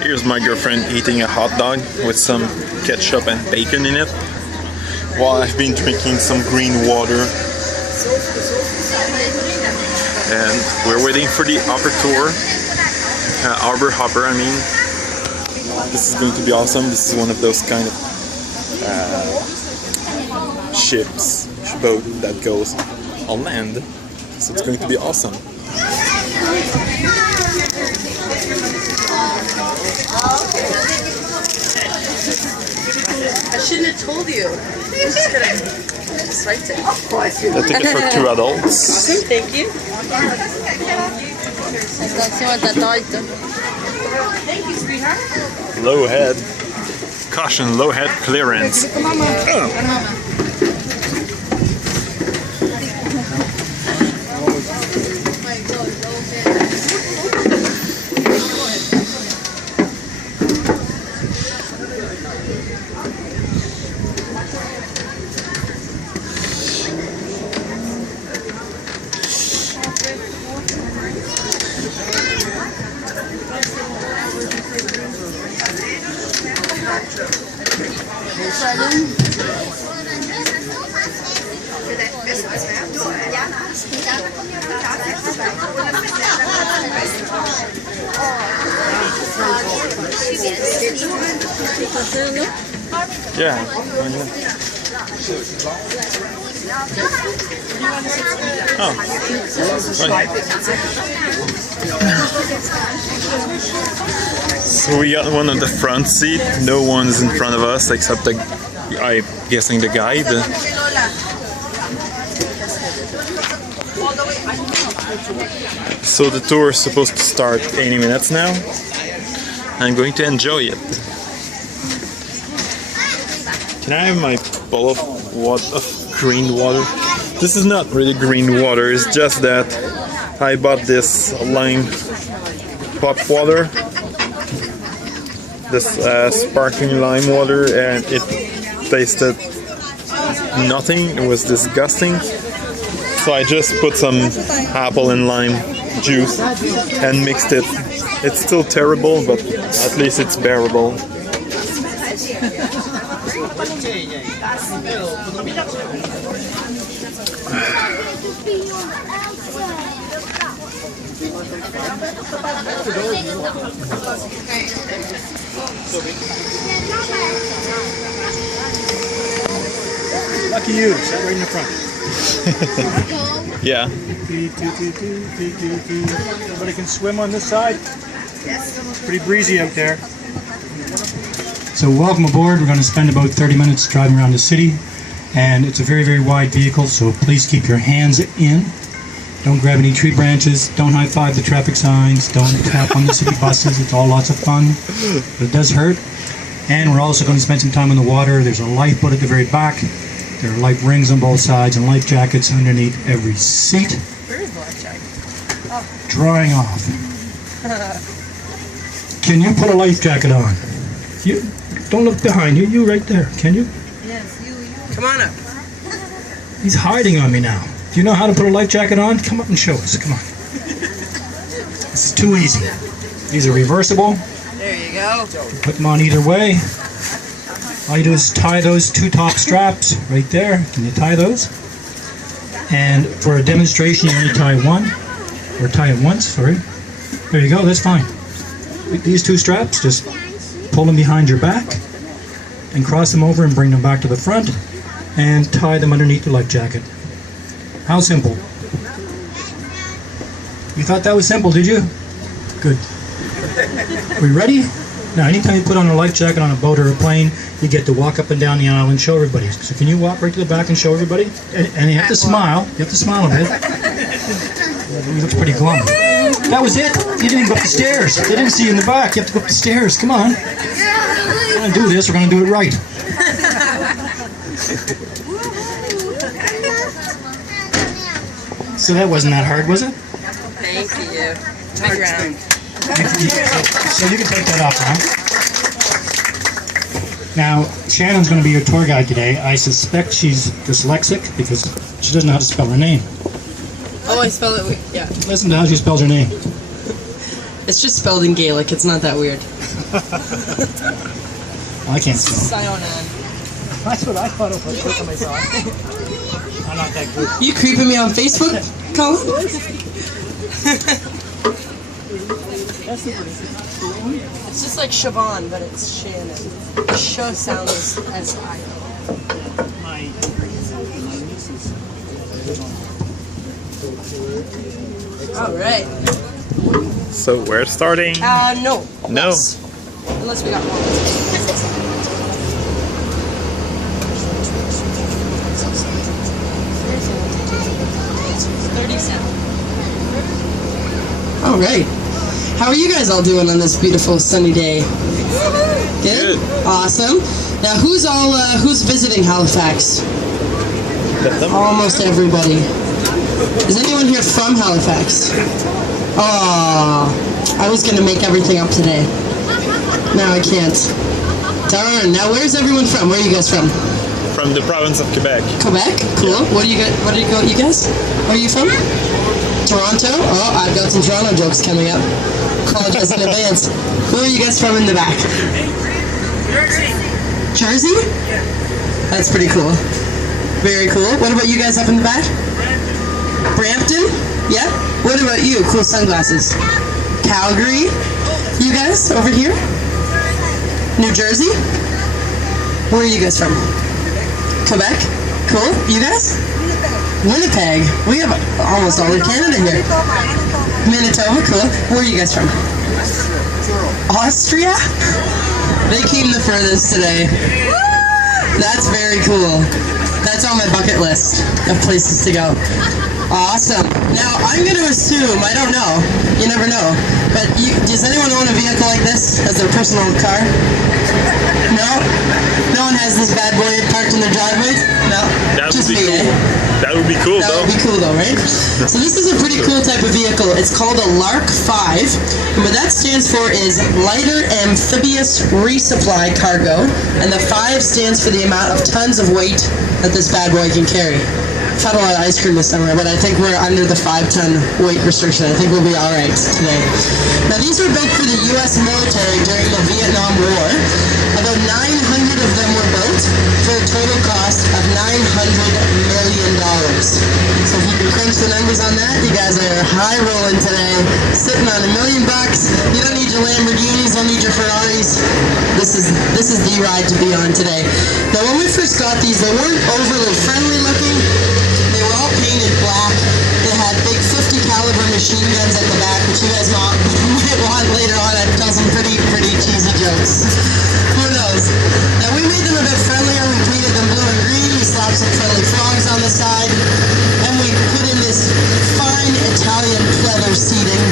Here's my girlfriend eating a hot dog with some ketchup and bacon in it, while I've been drinking some green water. And we're waiting for the Harbour tour. Harbour, I mean. This is going to be awesome. This is one of those kind of boat that goes on land. So it's going to be awesome. I shouldn't have told you. I'm just gonna just write it. I think it's for 2 adults. Okay, thank you. Thank you, sweetheart. Low head. Caution, low head clearance. Oh. Yeah. Oh. So we got one on the front seat. No one's in front of us except I'm guessing the guide. So the tour is supposed to start any minutes now. I'm going to enjoy it. Can I have my bowl of green water? This is not really green water, it's just that I bought this lime pop water, this sparkling lime water, and it tasted nothing. It was disgusting. So I just put some apple and lime juice and mixed it. It's still terrible, but at least it's bearable. Lucky you, sat right in the front. Yeah. Everybody can swim on this side. Pretty breezy out there. So welcome aboard. We're going to spend about 30 minutes driving around the city, and it's a very, very wide vehicle, so please keep your hands in. Don't grab any tree branches, don't high-five the traffic signs, don't tap on the city buses. It's all lots of fun, but it does hurt. And we're also going to spend some time on the water. There's a lifeboat at the very back. There are life rings on both sides and life jackets underneath every seat. Where is the life jacket? Oh. Drying off. Can you put a life jacket on? You don't look behind you. You right there. Can you? Yes, you. Come on up. He's hiding on me now. Do you know how to put a life jacket on? Come up and show us. Come on. This is too easy. These are reversible. There you go. Put them on either way. All you do is tie those 2 top straps right there. Can you tie those? And for a demonstration, you only tie one. Or tie it once, sorry. There you go, that's fine. These 2 straps, just pull them behind your back and cross them over and bring them back to the front and tie them underneath the life jacket. How simple. You thought that was simple, did you? Good. Are we ready? Now, anytime you put on a life jacket on a boat or a plane, you get to walk up and down the aisle and show everybody. So can you walk right to the back and show everybody? And you have to smile. You have to smile a bit. He looks pretty glum. That was it. You didn't go up the stairs. They didn't see you in the back. You have to go up the stairs. Come on. We're going to do this. We're going to do it right. So that wasn't that hard, was it? Thank you. My ground. So you can take that off now. Now, Shannon's going to be your tour guide today. I suspect she's dyslexic because she doesn't know how to spell her name. Oh, I spell it, yeah. Listen to how she spells her name. It's just spelled in Gaelic. It's not that weird. I can't spell. Sionan. That's what I thought of when I saw it. I'm not that good. You creeping me on Facebook, Colin? It's just like Siobhan, but it's Shannon. The sh sound is S-I-O. My nieces. All right. So we're starting. No. No. Unless we got more. 37. All right. How are you guys all doing on this beautiful sunny day? Good. Awesome. Now, who's visiting Halifax? Almost everybody. Is anyone here from Halifax? Oh, I was gonna make everything up today. No, I can't. Darn. Now, where's everyone from? Where are you guys from? From the province of Quebec. Quebec? Cool. What do you guys? You guys? Where are you from? Toronto? Oh, I've got some Toronto jokes coming up. Apologize in advance. Who are you guys from in the back? Jersey. Jersey? Yeah. That's pretty cool. Very cool. What about you guys up in the back? Brampton? Yeah. What about you? Cool sunglasses. Calgary? You guys over here? New Jersey? Where are you guys from? Quebec? Cool. You guys? Winnipeg. We have almost all of Canada here. Manitoba, cool. Where are you guys from? Austria? They came the furthest today. That's very cool. That's on my bucket list of places to go. Awesome. Now, I'm going to assume, I don't know, you never know, but does anyone own a vehicle like this as their personal car? No? No one has this bad boy parked in their driveway? No? That Just would be me, cool. eh? That would be cool, That though. would be cool though, right? So this is a pretty cool type of vehicle. It's called a LARC 5. And what that stands for is Lighter Amphibious Resupply Cargo. And the 5 stands for the amount of tons of weight that this bad boy can carry. I've had a lot of ice cream this summer, but I think we're under the 5-ton weight restriction. I think we'll be all right today. Now these were built for the U.S. military during the Vietnam War. About 900 of them were built for a total cost of $900 million. So if you can crunch the numbers on that, you guys are high rolling today, sitting on $1 million. You don't need your Lamborghinis, don't need your Ferraris. This is the ride to be on today. Now when we first got these, they weren't overly friendly looking. They were all painted black. They had big 50 caliber machine guns at the back, which you guys might want later on. I'd tell some pretty cheesy jokes. Who knows? Now we made them a bit friendlier. We painted them blue and green. We slapped some friendly frogs on the side, and we put in this fine Italian pleather seating.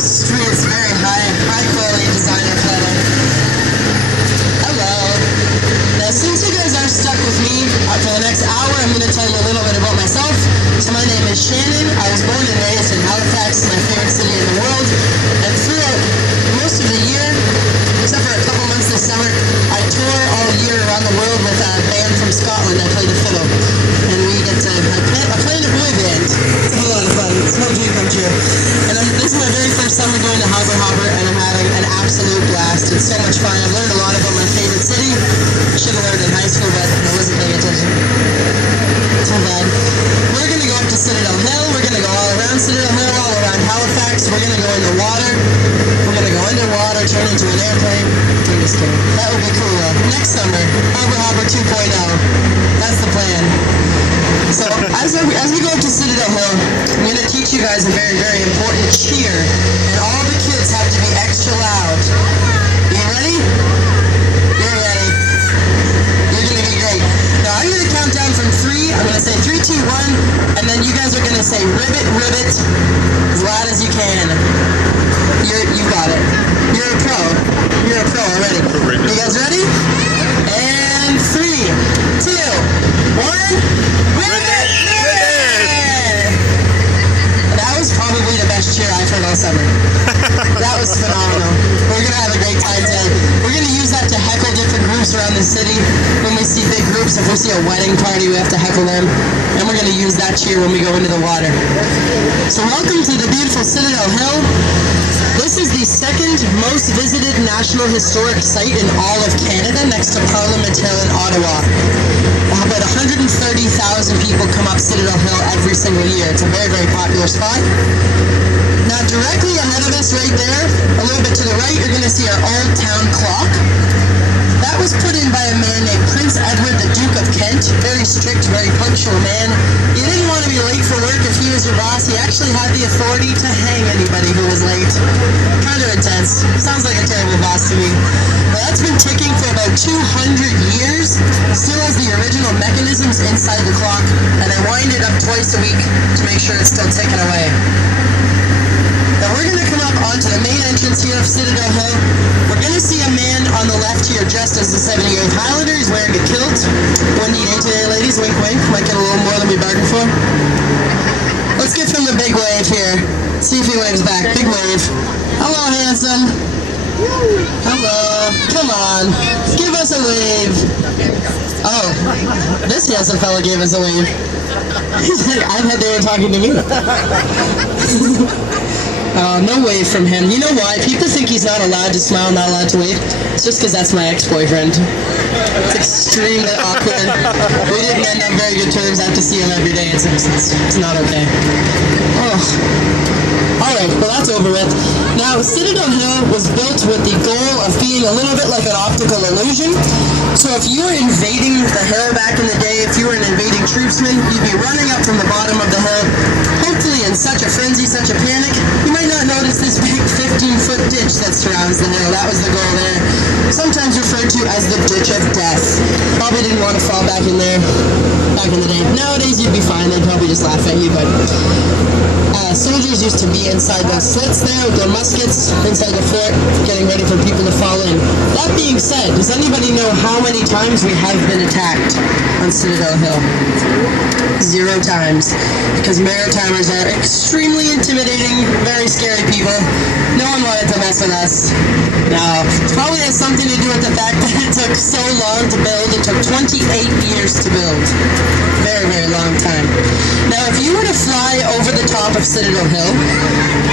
It's very high quality designer pleather. Hello. Now since you guys are stuck with me for the next hour, I'm going to tell you a little bit about myself. So my name is Shannon. I was born and raised in Halifax, my favorite city in the world. And throughout most of the year, except for a couple months this summer, I tour all year around the world with a band from Scotland. I play the fiddle. And we get to, I play in a boy band. It's a whole lot of fun. It's no dream come true. And this is my very first summer going to Harbour, and I'm having an absolute blast. It's so much fun. I've learned a lot about my favorite city. I should have learned in high school, but I wasn't paying attention. Too bad. We're going to go up to Citadel Hill. We're going to go all around Citadel Hill, all around Halifax. We're going to go into water. We're going to go underwater, turn into an airplane. I'm just kidding. That would be cool. Next summer, Harbour 2.0. That's the plan. So as we go up to Citadel Hill, I'm going to teach you guys a very, very important cheer. And all the kids have to be extra loud. You ready? You're ready. You're going to be great. Now I'm going to count down from 3. I'm going to say 3, 2, 1. And then you guys are going to say ribbit, ribbit, as loud as you can. You got it. You're a pro. You're a pro already. You guys ready? And 3, 2, 1. Ribbit, ribbit! That was probably the best cheer I've heard all summer. That was phenomenal. We're going to have a great time today. We're going to use that to heckle different groups around the city. When we see big groups So if we see a wedding party, we have to heckle them. And we're going to use that cheer when we go into the water. So welcome to the beautiful Citadel Hill. This is the second most visited National Historic Site in all of Canada, next to Parliament Hill in Ottawa. About 130,000 people come up Citadel Hill every single year. It's a very, very popular spot. Now directly ahead of us right there, a little bit to the right, you're going to see our old town clock. That was put in by a man named Prince Edward, the Duke of Kent. Very strict, very punctual man. You didn't want to be late for work if he was your boss. He actually had the authority to hang anybody who was late. Kind of intense. Sounds like a terrible boss to me. But that's been ticking for about 200 years. Still has the original mechanisms inside the clock. And I wind it up twice a week to make sure it's still ticking away. Now we're going to come up onto the main entrance here of Citadel Hill. We're going to see a man on the left here dressed as the 78th Highlander. He's wearing a kilt. Windy day today, ladies. Wink, wink. Might get a little more than we bargained for. Let's give him the big wave here. See if he waves back. Big wave. Hello, handsome. Hello. Come on. Give us a wave. Oh, this handsome fella gave us a wave. He's like, I thought they were talking to me. No wave from him. You know why? People think he's not allowed to smile, not allowed to wave. It's just because that's my ex-boyfriend. It's extremely awkward. We didn't end on very good terms. I have to see him every day. It's not okay. Oh. Alright, well that's over with. Now, Citadel Hill was built with the goal of being a little bit like an optical illusion. So if you were invading the hill back in the day, if you were an invading troopsman, you'd be running up from the bottom of the hill, hopefully in such a frenzy, such a panic, you might not notice this big 15-foot ditch that surrounds the hill. That was the goal there. Sometimes referred to as the ditch of death. Probably didn't want to fall back in there back in the day. Nowadays you'd be fine, they'd probably just laugh at you, but soldiers used to be inside those slits there with their muskets inside the fort, getting ready for people to fall in. That being said, does anybody know how many times we have been attacked on Citadel Hill? 0 times. Because Maritimers are extremely intimidating, very scary people. No one wanted to mess with us. No. It probably has something to do with the fact that it took so long to build. It took 28 years to build. Very, very long time. Now, if you were to fly over the top of Citadel Hill,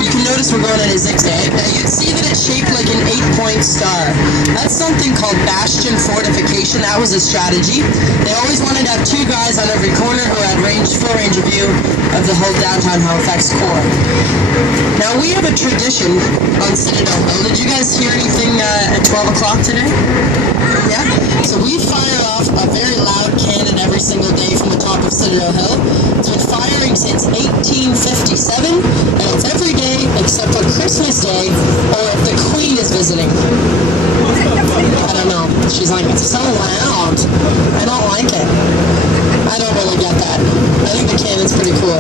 you can notice we're going in a zigzag. Now, you'd see that it's shaped like an 8-point star. That's something called bastion fortification. That was a strategy. They always wanted to have 2 guys on every corner who had full range of view of the whole downtown Halifax core. Now, we have a tradition on Citadel Hill. Did you guys hear anything at 12 o'clock today? Yeah? So we fire off a very loud cannon every single day from the top of Citadel Hill. It's been firing since 1857, and it's every day except for Christmas Day or if the Queen is visiting. I don't know. She's like, it's so loud. I don't like it. I don't really get that. I think the cannon's pretty cool.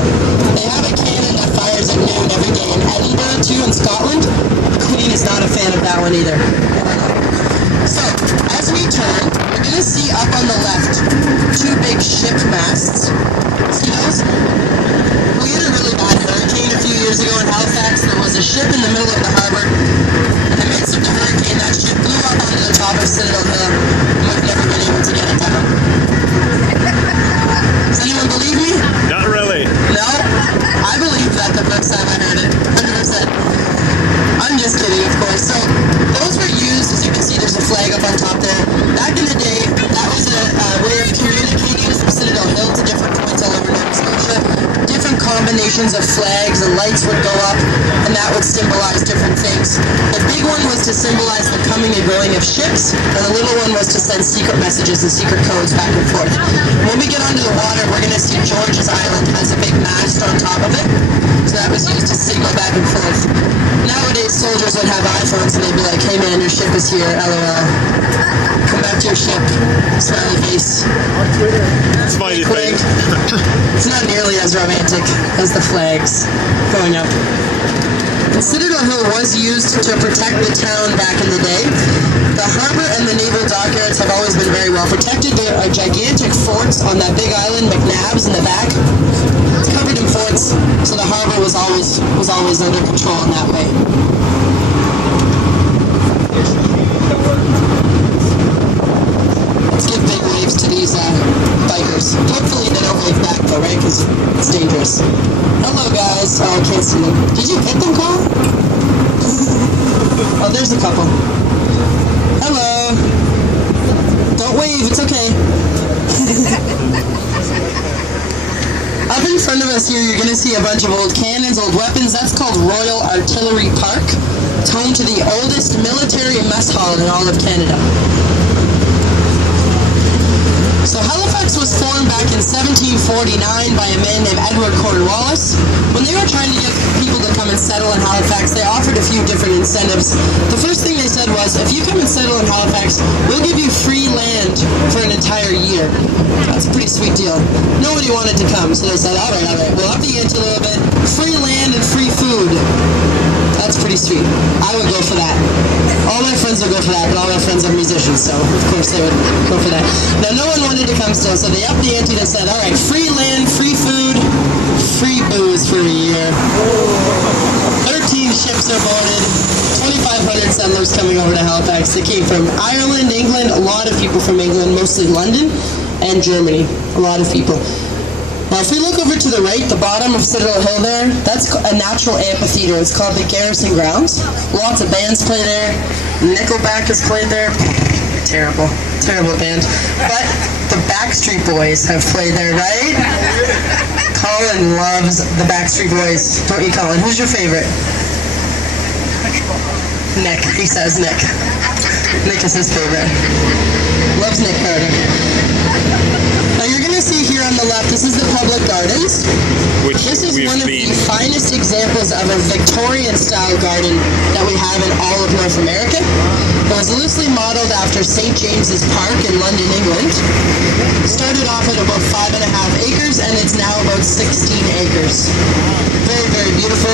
They have a cannon that fires at noon every day in Edinburgh, too, in Scotland. The Queen is not a fan of that one either. So, as we turn, we're going to see up on the left 2 big ship masts. See those? We had a really bad hurricane a few years ago in Halifax. There was a ship in the middle of the harbor. In the midst of the hurricane, that ship blew up onto the top of Citadel Hill, and we've never been able to get it down. Does anyone believe me? Not really. No? I believed that the first time I heard it. 100%. I'm just kidding, of course. So, those were used, as you can see, there's a flag up on top there. Back in the day, that was a way of communicating from Citadel Hill to different points all over Nova Scotia. Different combinations of flags and lights would go up, and that would symbolize different things. The big one was to symbolize the coming and going of ships, and the little one was to send secret messages and secret codes back and forth. When we get onto the water, we're going to see George's Island has a big mast on top of it, so that was used to signal back and forth. Nowadays, soldiers would have iPhones and they'd be like, hey man, your ship is here, LOL. Come back to your ship. Smiley face. Smiley face. It's not nearly as romantic as the flags going up. Citadel Hill was used to protect the town back in the day. The harbour and the naval dockyards have always been very well protected. There are gigantic forts on that big island, McNabb's in the back. It's covered in forts, so the harbour was always under control in that way. Let's give big waves to these wave, it's okay. Up in front of us here, you're going to see a bunch of old cannons, old weapons. That's called Royal Artillery Park. It's home to the oldest military mess hall in all of Canada. So Halifax was formed back in 1749 by a man named Edward Cornwallis. When they were trying to get people to come and settle in Halifax, they offered a few different incentives. The first thing they said was, if you come and settle in Halifax, we'll give you free land for an entire year. That's a pretty sweet deal. Nobody wanted to come, so they said, all right, we'll up the ante a little bit. Free land and free food. That's pretty sweet. I would go for that. All my friends would go for that, but all my friends are musicians, so of course they would go for that. Now, no one wanted to come still, so they upped the ante. They said, all right, free land, free food, free booze for a year. 13 ships are boarded, 2,500 settlers coming over to Halifax. They came from Ireland, England, a lot of people from England, mostly London, and Germany, a lot of people. Now, if we look over to the right, the bottom of Citadel Hill there, that's a natural amphitheater. It's called the Garrison Grounds. Lots of bands play there. Nickelback has played there. Terrible, terrible band. But the Backstreet Boys have played there, right? Colin loves the Backstreet Boys. Don't you, Colin? Who's your favorite? Nick. He says Nick. Nick is his favorite. Loves Nick Carter. Now you're going to see here on the left, this is the public gardens. This is one of the finest examples of a Victorian-style garden that we have in all of North America. It was loosely modeled after St. James's Park in London, England. Started off at about 5.5 acres, and it's now about 16 acres. Very, very beautiful.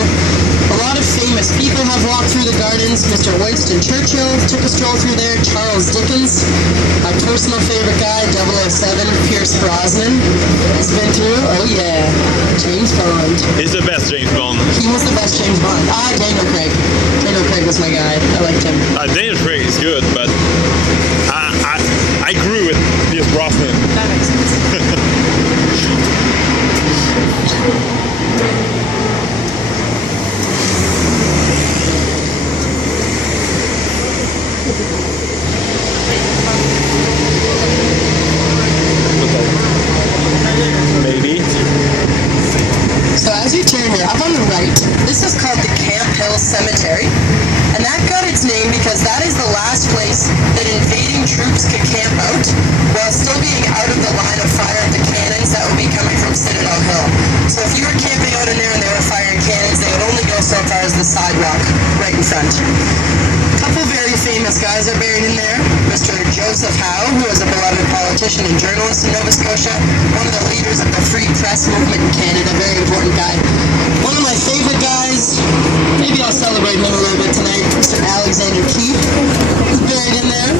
A lot of famous people have walked through the gardens. Mr. Winston Churchill took a stroll through there. Charles Dickens, my personal favorite guy, 007, Pierce Brosnan, has been through. Oh yeah, James Bond. He's the best James Bond. He was the best James Bond. Daniel Craig. Daniel Craig was my guy. I liked him. Daniel Craig is good, but I grew with Pierce Brosnan. That makes sense. Maybe. So as you turn here, up on the right, this is called the Camp Hill Cemetery. And that got its name because that is the last place that invading troops could camp out while still being out of the line of fire of the cannons that would be coming from Citadel Hill. So if you were camping out in there and they were firing cannons, they would only go so far as the sidewalk right in front. A couple very famous guys are buried in there. Mr. Joseph Howe, who was a beloved politician and journalist in Nova Scotia, one of the leaders of the free press movement in Canada, very important guy. One of my favorite guys, maybe I'll celebrate him a little bit tonight, Mr. Alexander Keith, is buried in there.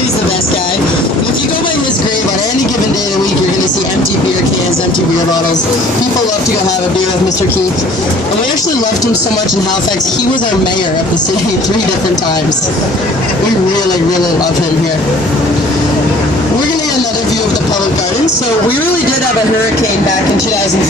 He's the best guy. And if you go by his grave on any given day of the week, you're going to see empty beer cans, empty beer bottles. People love to go have a beer with Mr. Keith. And we actually loved him so much in Halifax, he was our mayor of the city 3 different times. We really, really love him here. We're going to get another view of the public gardens. So we really did have a hurricane back in 2003.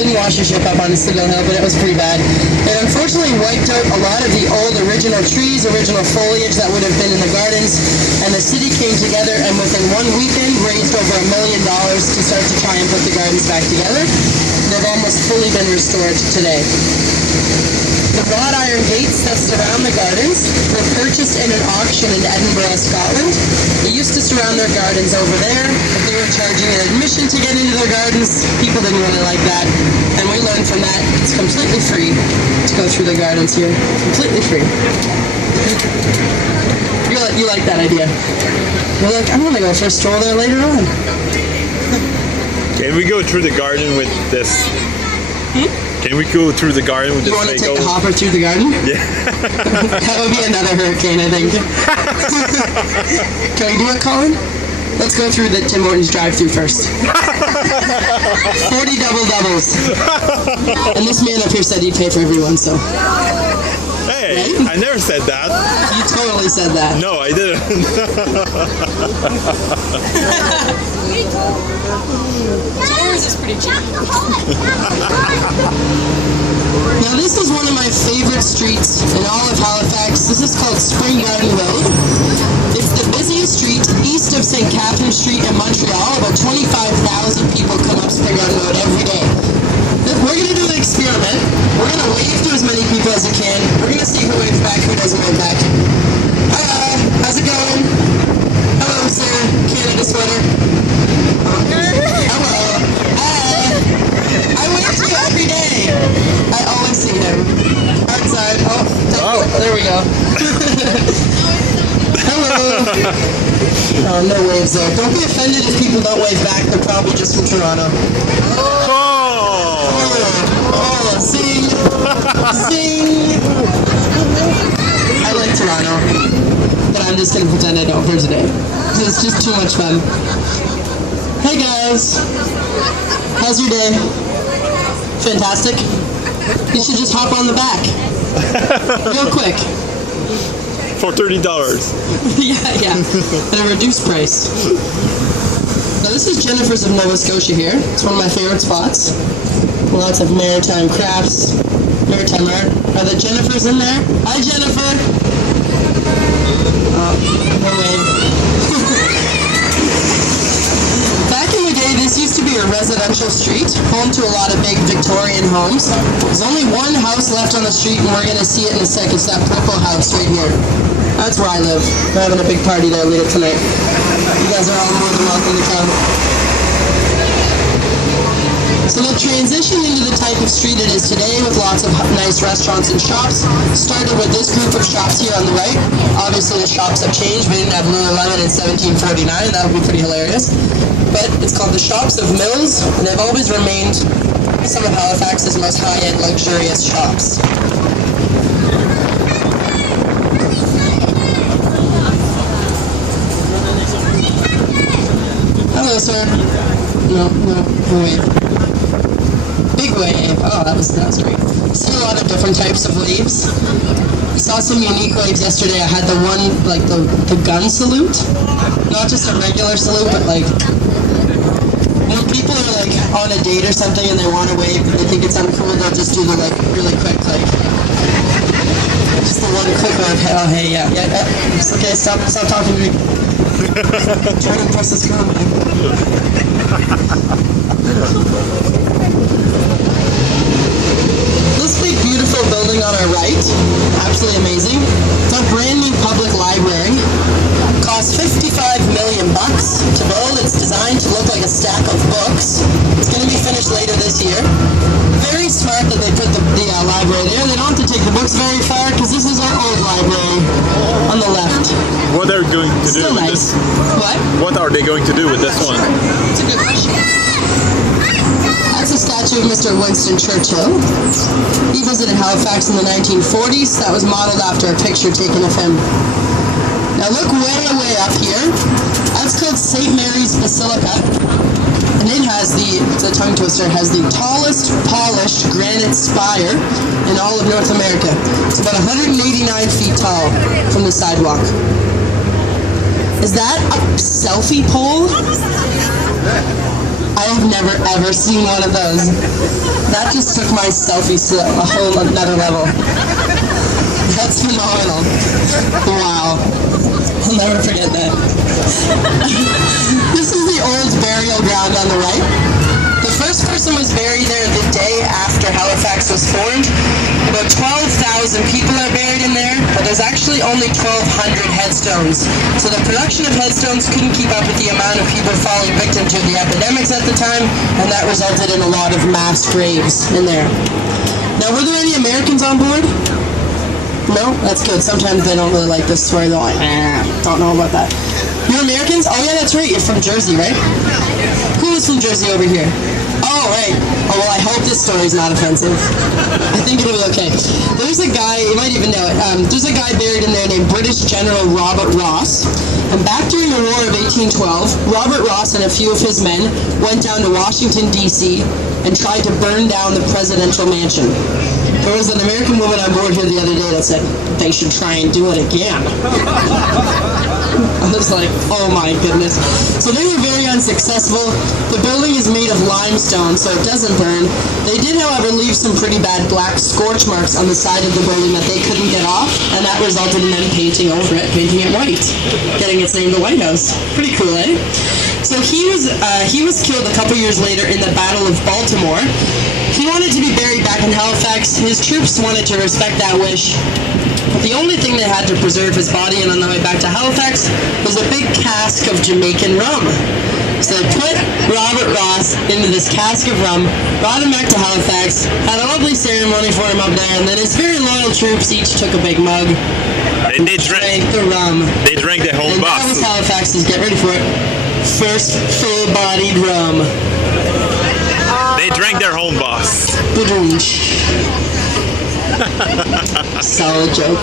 Didn't wash the ship up on the Citadel Hill, but it was pretty bad. It unfortunately wiped out a lot of the old original trees, original foliage that would have been in the gardens. And the city came together and within 1 weekend raised over $1 million to start to try and put the gardens back together. They've almost fully been restored today. The wrought iron gates that surround the gardens were purchased in an auction in Edinburgh, Scotland. They used to surround their gardens over there. If they were charging an admission to get into their gardens, people didn't really like that. And we learned from that it's completely free to go through the gardens here. Completely free. You like that idea? You're like, I'm going to go for a stroll there later on. Can we go through the garden with this? Can we go through the garden with this? You want to take a hopper through the garden? Yeah. That would be another hurricane, I think. Can we do it, Colin? Let's go through the Tim Hortons drive-thru first. 40 double-doubles. And this man up here said he'd pay for everyone, so... Hey, right? I never said that. You totally said that. No, I didn't. Yours is pretty cheap. Now this is one of my favorite streets in all of Halifax. This is called Spring Garden Road. It's the busiest street east of St. Catherine street in Montreal, about 25,000 people come up Spring Road every day. We're going to do an experiment. We're going to wave to as many people as we can. We're going to see who waves back, who doesn't wave back. Hi, how's it going? Hello, sir. Canada sweater. Hello. Hi. I wave to you every day. I always see him. Outside. Oh, there we go. Hello. Oh, no waves there. Don't be offended if people don't wave back. They're probably just from Toronto. Oh, sing. Sing. I like Toronto, but I'm just going to pretend I don't for today. It's just too much fun. Hey guys. How's your day? Fantastic. You should just hop on the back. Real quick. For $30. yeah. At a reduced price. Now this is Jennifer's of Nova Scotia here. It's one of my favorite spots. Lots of maritime crafts, maritime art. Are the Jennifers in there? Hi Jennifer! Oh, no way. Back in the day, this used to be a residential street, home to a lot of big Victorian homes. There's only one house left on the street, and we're going to see it in a sec. It's that purple house right here. That's where I live. We're having a big party there later tonight. You guys are all more than welcome to come. So we'll transition into the type of street it is today with lots of nice restaurants and shops. Started with this group of shops here on the right. Obviously the shops have changed. We didn't have Lululemon in 1749. That would be pretty hilarious. But it's called the Shops of Mills, and they've always remained some of Halifax's most high-end luxurious shops. Hello, sir. No wave. Big wave. Oh, that was great. I see a lot of different types of waves. I saw some unique waves yesterday. I had the one, like the gun salute. Not just a regular salute, but like when people are like on a date or something and they want to wave, they think it's uncool, they'll just do the like really quick like just the one quick one. Oh hey, yeah. It's okay, stop talking to me. Try to impress this girl, man. This big beautiful building on our right, absolutely amazing. It's a brand new public library. Cost $55 million to build. It's designed to look like a stack of books. It's going to be finished later this year. Very smart that they put the library there. They don't have to take the books very far because this is our old library on the left. What are they going to do with this? What? What are they going to do with this one? That's a good question. That's a statue of Mr. Winston Churchill. He visited Halifax in the 1940s. That was modeled after a picture taken of him. Now look way up here. That's called St. Mary's Basilica. And it has it's a tongue twister, it has the tallest polished granite spire in all of North America. It's about 189 feet tall from the sidewalk. Is that a selfie pole? I have never ever seen one of those. That just took my selfie skill a whole another level. That's phenomenal. Wow. I'll never forget that. This is the old burial ground on the right. The first person was buried there the day after Halifax was formed. About 12,000 people are buried in there, but there's actually only 1,200 headstones. So the production of headstones couldn't keep up with the amount of people falling victim to the epidemics at the time, and that resulted in a lot of mass graves in there. Now, were there any Americans on board? No? That's good. Sometimes they don't really like this story. They're like, don't know about that. You're Americans? Oh yeah, that's right. You're from Jersey, right? Who is from Jersey over here? Oh, right. Oh, well, I hope this story's not offensive. I think it'll be okay. There's a guy, you might even know it, there's a guy buried in there named British General Robert Ross. And back during the War of 1812, Robert Ross and a few of his men went down to Washington, D.C. and tried to burn down the presidential mansion. There was an American woman on board here the other day that said, they should try and do it again. I was like, oh my goodness. So they were very unsuccessful. The building is made of limestone, so it doesn't burn. They did, however, leave some pretty bad black scorch marks on the side of the building that they couldn't get off, and that resulted in them painting over it, painting it white, getting its name the White House. Pretty cool, eh? So he was killed a couple years later in the Battle of Baltimore. He wanted to be buried back in Halifax. His troops wanted to respect that wish. But the only thing they had to preserve his body and on the way back to Halifax was a big cask of Jamaican rum. So they put Robert Ross into this cask of rum, brought him back to Halifax, had a lovely ceremony for him up there, and then his very loyal troops each took a big mug. They drank the rum. They drank the whole And that was bottle. Halifax's, get ready for it, first full-bodied rum. They drank their whole boss. Ba-doonch. Solid joke.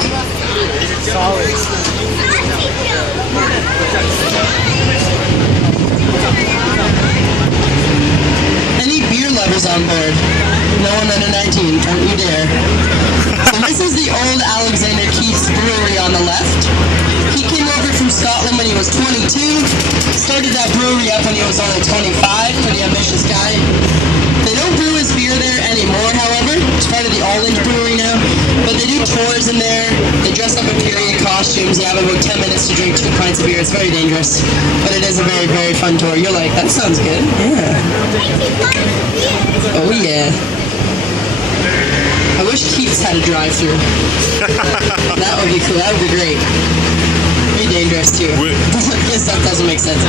Any beer lovers on board? No one under 19, don't you dare. So this is the old Alexander Keith's brewery on the left. He came over from Scotland when he was 22, started that brewery up when he was only 25, pretty ambitious guy. They don't brew his beer there anymore, however. It's part of the Alland Brewery now. But they do tours in there. They dress up in period costumes. You have about 10 minutes to drink 2 pints of beer. It's very dangerous. But it is a very, very fun tour. You're like, that sounds good. Yeah. Oh, yeah. I wish Keith's had a drive-thru. That would be cool. That would be great. Pretty dangerous, too. This stuff doesn't make sense.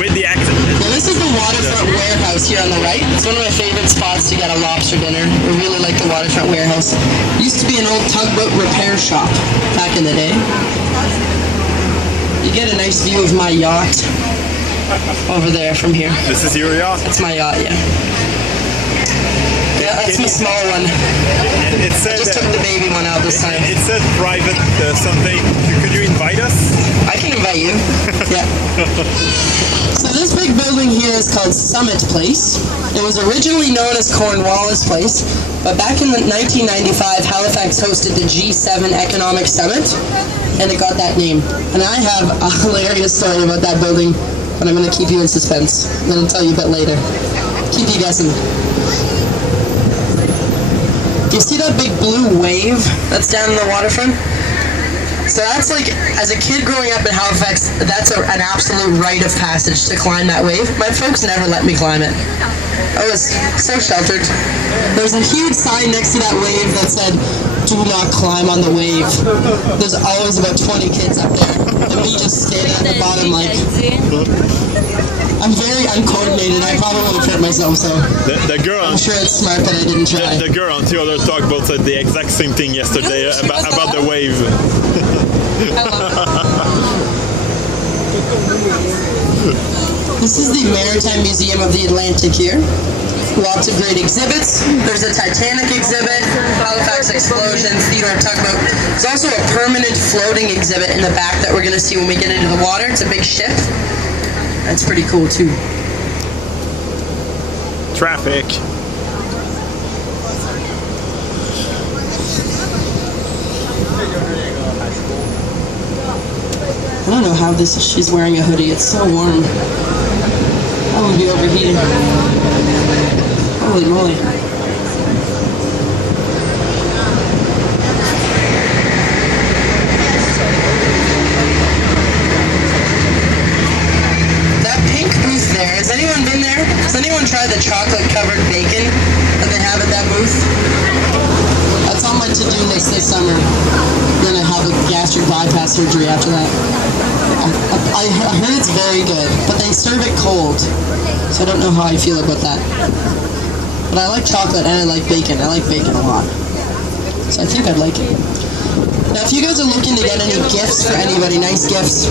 With the accent. Well, this is the Waterfront Warehouse here on the right. It's one of my favorite spots to get a lobster dinner. I really like the Waterfront Warehouse. It used to be an old tugboat repair shop back in the day. You get a nice view of my yacht over there from here. This is your yacht? That's my yacht, yeah. Yeah, that's my small one. It said, I just took the baby one out this time. It said private something. Could you invite us? I can invite you. Yeah. So this big building here is called Summit Place. It was originally known as Cornwallis Place, but back in 1995, Halifax hosted the G7 Economic Summit, and it got that name. And I have a hilarious story about that building, but I'm going to keep you in suspense. I'm going to tell you a bit later. Keep you guessing. You see that big blue wave that's down in the waterfront? So that's like, as a kid growing up in Halifax, that's an absolute rite of passage to climb that wave. My folks never let me climb it. I was so sheltered. There was a huge sign next to that wave that said, "Do not climb on the wave." There's always about 20 kids up there, and me just standing at the bottom like, I'm very uncoordinated. I probably would have hurt myself, so The girl I'm sure it's smart that I didn't try. The girl on the other tugboat said the exact same thing yesterday about the wave. I love it. This is the Maritime Museum of the Atlantic here. Lots of great exhibits. There's a Titanic exhibit, Halifax Explosion, Theater of Tugboat. There's also a permanent floating exhibit in the back that we're going to see when we get into the water. It's a big ship. That's pretty cool too. Traffic. I don't know how this is. She's wearing a hoodie. It's so warm. That would be overheating. Holy moly. That pink booth there, has anyone been there? Has anyone tried the chocolate covered bacon that they have at that booth? That's on my to-do list this summer. Then I have a gastric bypass surgery after that. I heard it's very good, but they serve it cold, so I don't know how I feel about that. But I like chocolate and I like bacon. I like bacon a lot, so I think I'd like it. Now, if you guys are looking to get any gifts for anybody, nice gifts,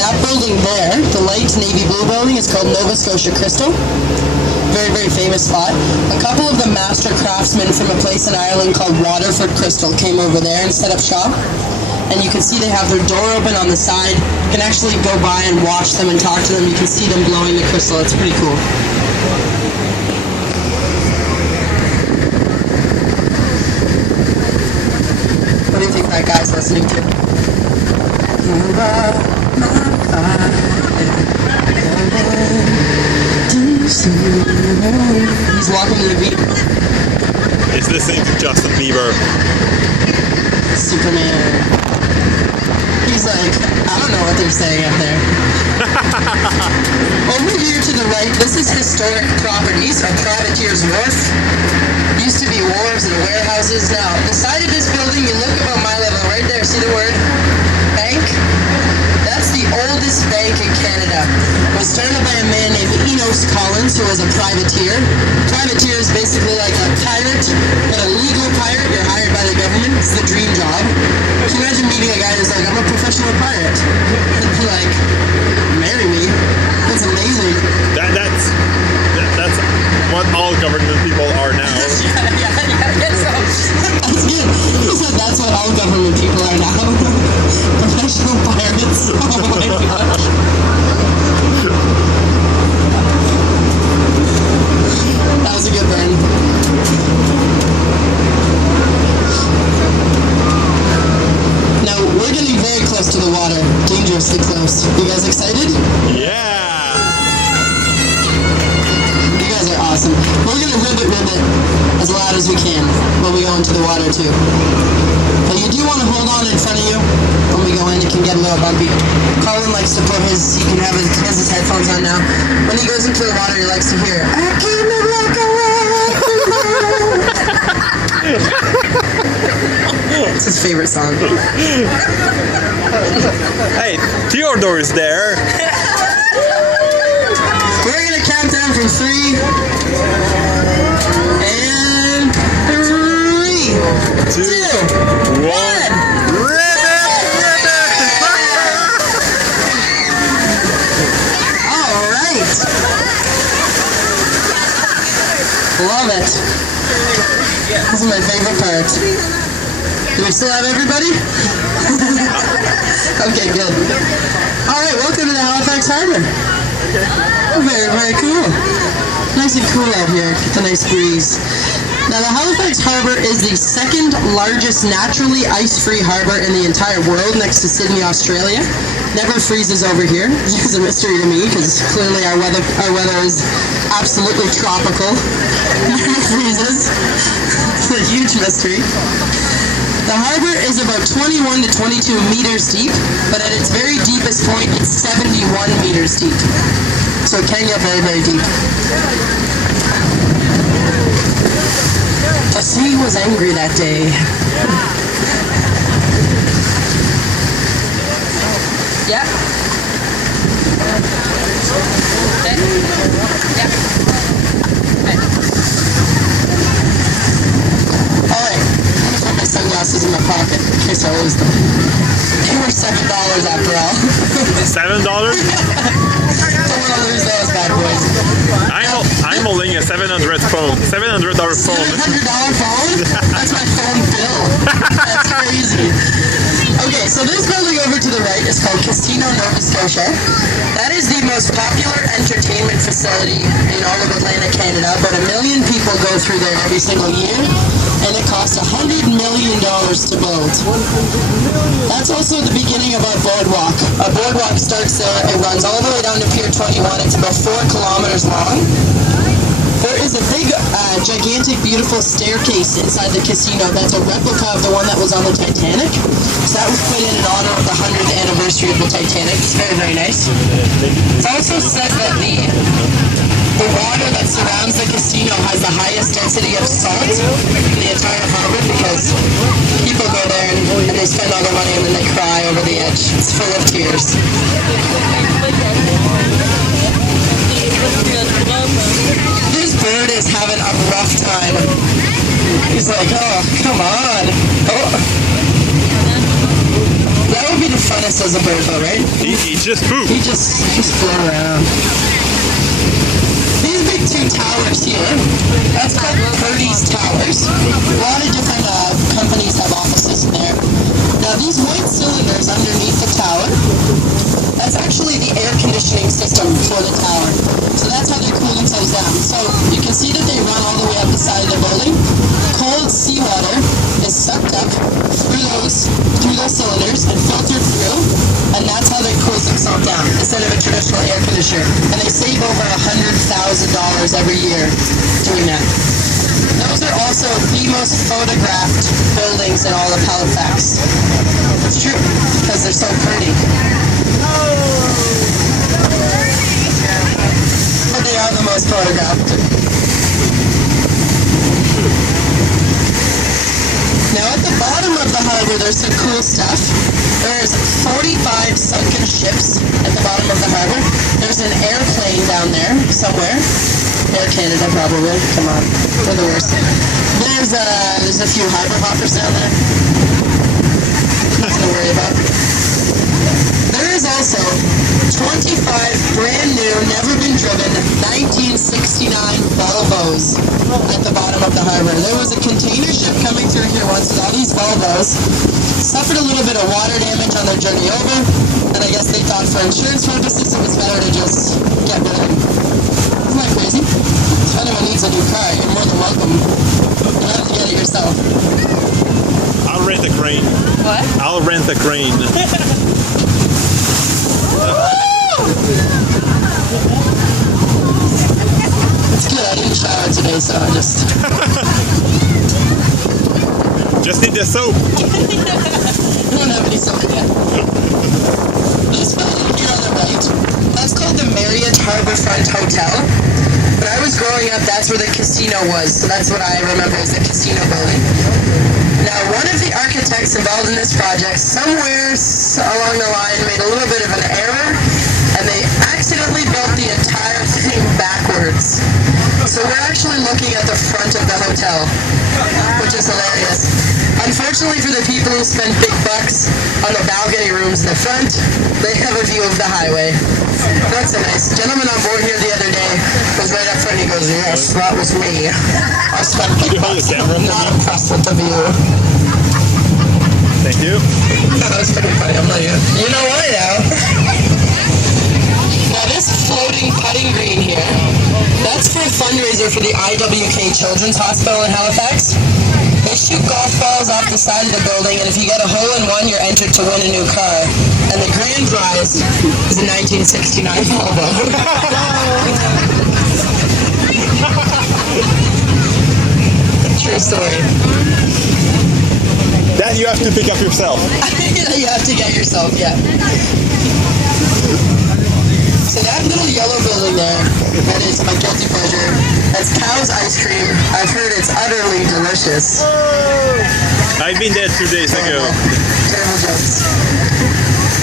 that building there, the light navy blue building, is called Nova Scotia Crystal. Very, very famous spot. A couple of the master craftsmen from a place in Ireland called Waterford Crystal came over there and set up shop. And you can see they have their door open on the side. You can actually go by and watch them and talk to them. You can see them blowing the crystal. It's pretty cool. What do you think that guy's listening to? He's walking to the beat. It's listening to Justin Bieber. Superman. He's like, I don't know what they're saying up there. Over here to the right, this is historic properties, or Privateer's Wharf. Used to be wharves and warehouses. Now, the side of this building, you look about my level right there, see the word bank? That's the oldest bank in Canada. It was started by a man named Enos Collins, who was a privateer. Privateer is basically like a pirate, but a legal pirate. You're hired by the government. It's the dream job. Can you imagine meeting a guy who's like, I'm a professional pirate? Like, marry me. That's amazing. That's what all government people are now. yeah, that's good. He said that's what all government people are now. Professional pirates. Oh my gosh. That was a good burn. Now, we're getting very close to the water. Dangerously close. You guys excited? Yeah. You guys are awesome. We're going to ribbit as loud as we can when we go into the water too. But you do want to hold on in front of you when we go in. It can get a little bumpy. Colin likes to put he can have his headphones on now. When he goes into the water, he likes to hear, I came to walk away. It's his favorite song. Hey, Theodore is there. We're going to count down from 3 and 3, 2, 1. Love it. This is my favorite part. Do we still have everybody? Okay, good. Alright, welcome to the Halifax Harbour. Very, very cool. Nice and cool out here. Get the nice breeze. Now, the Halifax Harbour is the second largest naturally ice-free harbour in the entire world, next to Sydney, Australia. Never freezes over here, which is a mystery to me, because clearly our weather is absolutely tropical. Never freezes. It's a huge mystery. The harbour is about 21 to 22 meters deep, but at its very deepest point, it's 71 meters deep. So it can get very, very deep. The sea was angry that day. Yep. Okay. Yep. Okay. Alright. I'm gonna put my sunglasses in my pocket in case I lose them. They were $7 after all. $7? Don't want to lose those bad boys. I'm holding a $700 phone. $700 phone. $700 phone? That's my phone bill. That's crazy. Okay, so this building over to the right is called Casino Nova Scotia. That is the most popular entertainment facility in all of Atlantic Canada. About 1 million people go through there every single year, and it costs $100 million to build. That's also the beginning of our boardwalk. Our boardwalk starts there, it runs all the way down to Pier 21. It's about 4 kilometers long. There is a big, gigantic, beautiful staircase inside the casino that's a replica of the one that was on the Titanic. So that was put in honor of the 100th anniversary of the Titanic. It's very, very nice. It's also said that the water that surrounds the casino has the highest density of salt in the entire harbor because people go there and they spend all their money and then they cry over the edge. It's full of tears. This bird is having a rough time. He's like, oh, come on. Oh. That would be the funnest as a bird though, right? He just pooped. He just flew around. These big 2 towers here, that's called Purdy's Towers. A lot of different companies have offices in there. Now these white cylinders underneath the tower, that's actually the air conditioning system for the tower. So that's how they cool themselves down. So you can see that they run all the way up the side of the building. Cold seawater is sucked up through those cylinders and filtered through, and that's how they cool themselves down instead of a traditional air conditioner. And they save over $100,000 every year doing that. Those are also the most photographed buildings in all of Halifax. It's true, because they're so pretty. cool stuff. There's 45 sunken ships at the bottom of the harbor. There's an airplane down there somewhere. Air Canada, probably. Come on, they're the worst. There's a few harbor hoppers down there. Nothing to worry about. There is also 25 brand new, never been driven, 1969 Volvos at the bottom of the harbor. There was a container ship coming through here once with all these Volvos, suffered a little bit of water damage on their journey over, and I guess they thought for insurance purposes it was better to just get rid of them. Isn't that crazy? If anyone needs a new car, you're more than welcome. You have to get it yourself. I'll rent a crane. What? I'll rent a crane. It's good, I didn't shower today, so I just... Just need the soap. I don't have any soap yet. This building here on the right, that's called the Marriott Harbourfront Hotel. When I was growing up, that's where the casino was, so that's what I remember as the casino building. Now, one of the architects involved in this project, somewhere along the line, made a little bit of an error, and they accidentally built the entire thing backwards. So we're actually looking at the front of the hotel, which is hilarious. Unfortunately for the people who spend big bucks on the balcony rooms in the front, they have a view of the highway. That's a nice gentleman on board here the other day was right up front. He goes, "Yes, that was me. I spent big bucks. I'm not impressed with the view." Thank you. That was pretty funny. I'm like, you know why now? Now this floating putting green here, that's for a fundraiser for the IWK Children's Hospital in Halifax. They shoot golf balls off the side of the building, and if you get a hole-in-one, you're entered to win a new car. And the grand prize is a 1969 Volvo. True story. That you have to pick up yourself. You have to get yourself, yeah. So that little yellow building there, that is my guilty pleasure. That's Cow's Ice Cream. I've heard it's utterly delicious. I've been there 2 days ago. Terrible jokes.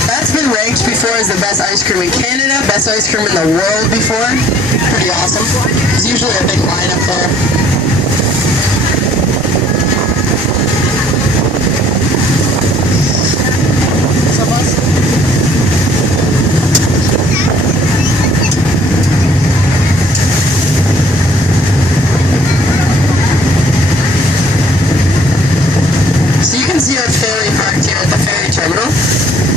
That's been ranked before as the best ice cream in Canada, best ice cream in the world before. Pretty awesome. There's usually a big line up there. See our ferry parked here at the ferry terminal.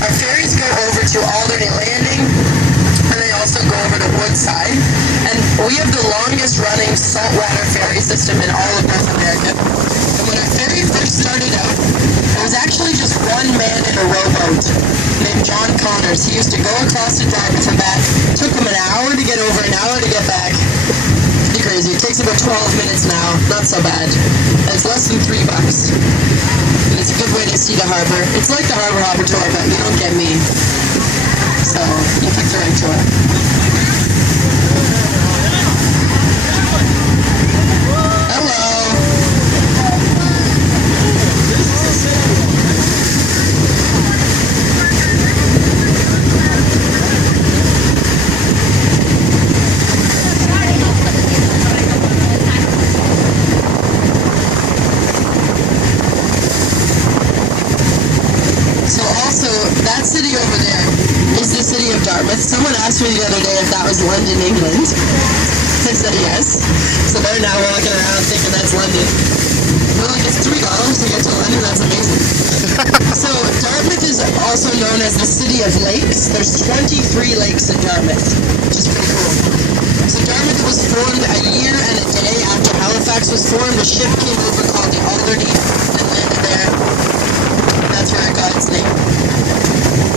Our ferries go over to Alderney Landing, and they also go over to Woodside. And we have the longest running saltwater ferry system in all of North America. And when our ferry first started out, it was actually just one man in a rowboat named John Connors. He used to go across to Dartmouth and back. Took him an hour to get over, an hour to get back. Pretty crazy. It takes about 12 minutes now. Not so bad. And it's less than $3. And it's a good way to see the harbor. It's like the Harbour Hopper tour, but you don't get me. So, you pick the right tour. Hello! That city over there is the city of Dartmouth. Someone asked me the other day if that was London, England. I said yes. So they're now walking around thinking that's London. Well, like, it's $3 to get to London. That's amazing. So Dartmouth is also known as the city of lakes. There's 23 lakes in Dartmouth, which is pretty cool. So Dartmouth was formed a year and a day after Halifax was formed. A ship came over called the Alderney and landed there. That's where it got its name.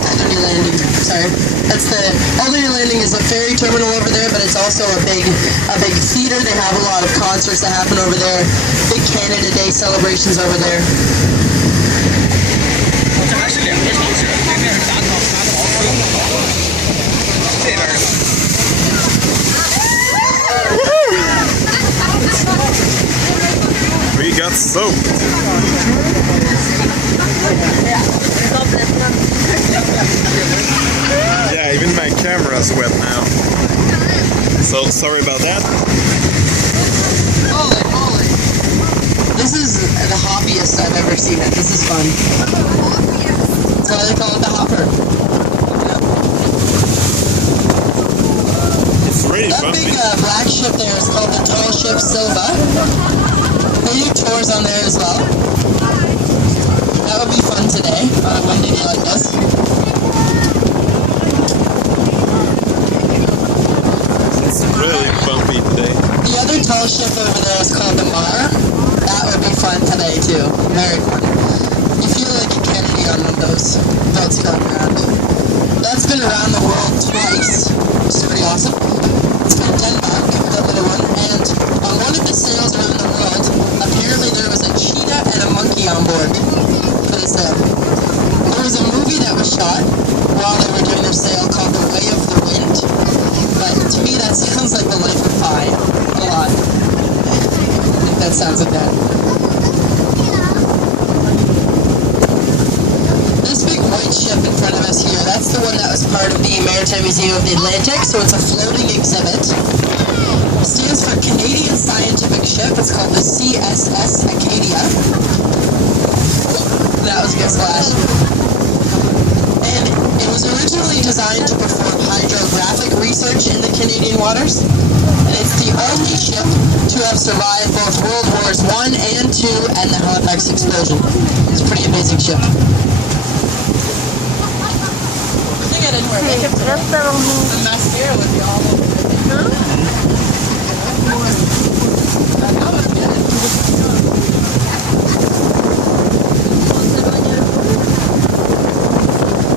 Alderney Landing. Sorry. That's the Alderney Landing is a ferry terminal over there, but it's also a big theater. They have a lot of concerts that happen over there. Big Canada Day celebrations over there. We got soap. even my camera's wet now. So sorry about that. Holy moly. This is the hoppiest I've ever seen it. This is fun. That's why they call it the hopper. It's really That bumpy. big black ship there is called the tall ship Silva. They do tours on there as well. That would be fun today on a windy day like this. It's really bumpy today. The other tall ship over there is called the Mar. That would be fun today too. Very fun. You feel like a Kennedy on one of those boats going around. That's been around the world twice, which is pretty awesome. It's been Denmark, the little one, and on one of the sails around the world, apparently there was a cheetah and a monkey on board for the sail. There was a movie that was shot while they were doing their sail called The Way of the Wind, but to me that sounds like The Life of Pi a lot. I think that sounds like that. This big white ship in front of us here, that's the one that was part of the Maritime Museum of the Atlantic, so it's a floating exhibit. It stands for Canadian Scientific Ship. It's called the CSS Acadia. That was a good splash. And it was originally designed to perform hydrographic research in the Canadian waters. And it's the only ship to have survived both World Wars I and II and the Halifax explosion. It's a pretty amazing ship. I think I didn't wear makeup today. The mascara would be all over it. That was good.